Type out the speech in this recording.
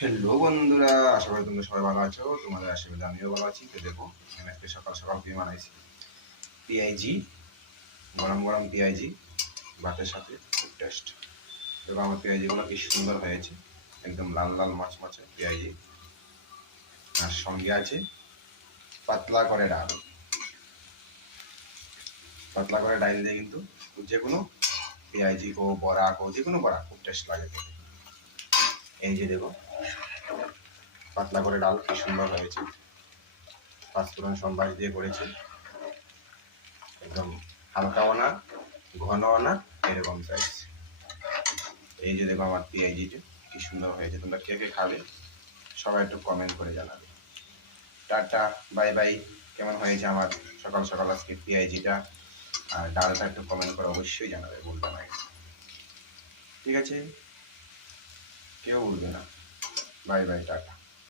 Hello বন্ধুরা, আশা করি তোমরা সবাই ভালো আছো। তোমাদের আশীর্বাদে আমিও ভালো আছি। তো দেখো, আমি আজকে সকাল সকাল কি বানাইছি, পিআইজি, গরম গরম পিআইজি ভাতের সাথে, খুব টেস্ট। দেখো আমার পিআইজিগুলো কি সুন্দর হয়েছে, একদম লাল লাল মচমচে পিআইজি। আর সঙ্গে আছে পাতলা করে ডাল। পাতলা করে ডাল দিয়ে কিন্তু যে কোনো পিআইজি কো বড়া কো যে কোনো বড়া খুব টেস্ট লাগে খেতে। এই যে দেখো, পাতলা করে ডাল কি সুন্দর হয়েছে, পাঁচফোড়ন সম্বাস দিয়ে করেছি। একদম হালকাও না, ঘনও না, এরকম সাইজ। এই যে দেখো আমার পিআইজিটা কি সুন্দর হয়েছে। তোমরা কে কে খাবে সবাই একটু কমেন্ট করে জানাবে। Tata, bye bye. কেমন হয়েছে আমার সকাল সকাল আজকে পিআইজিটা আর ডালটা একটু কমেন্ট করে অবশ্যই জানাবে, বলবে না। ঠিক আছে, কেউ বলবে না। Bye bye, tata.